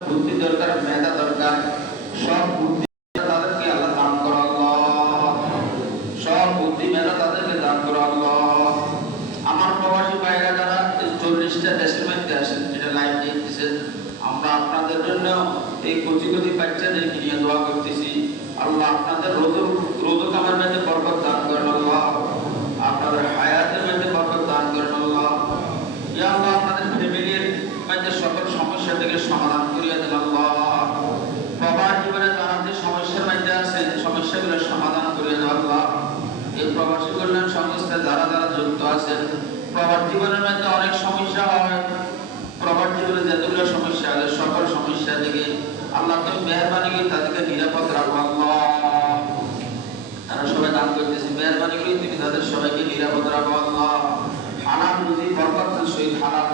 বুদ্ধি দরকার, মেধা দরকার, সব বুদ্ধি তাদেরকে আল্লাহ দান করো সব বুদ্ধি মেধা তাদেরকে দান করো আমার প্রবাসী ভাইরা যারা চল্লিশটা দেশের মধ্যে আসেন, এটা লাইভ দেখতেছেন আমরা আপনাদের জন্য এই কচি কচি বাচ্চাদেরকে নিয়ে দোয়া করতেছি। আল্লাহ আপনাদের রোদ রোদ কামের মধ্যে বরকত দান করেন আল্লাহ আপনাদের হায়াতের মধ্যে বরকত দান করেন আল্লাহ ইয়া আল্লাহ আপনাদের ফ্যামিলির মধ্যে সকল সমস্যা থেকে সমাধান করিয়ে দেন আল্লাহ প্রবাস জীবনে তারা যে সমস্যার মধ্যে আছে সমস্যাগুলো সমাধান করিয়ে দেন আল্লাহ এই প্রবাসী কল্যাণ সংস্থা যারা যারা যুক্ত আছেন, প্রবাস জীবনের মধ্যে অনেক সমস্যা হয়। প্রবাস জীবনে যতগুলো সমস্যা আছে, সকল সমস্যা থেকে আল্লাহ তুমি মেহরবানি করে তাদেরকে নিরাপদ রাখো। তারা সবাই দান করতেছে, মেহরবানি করে তুমি তাদের সবাইকে নিরাপদ রাখো। আল্লাহ। হালাল যদি বরকত সহিত হালাল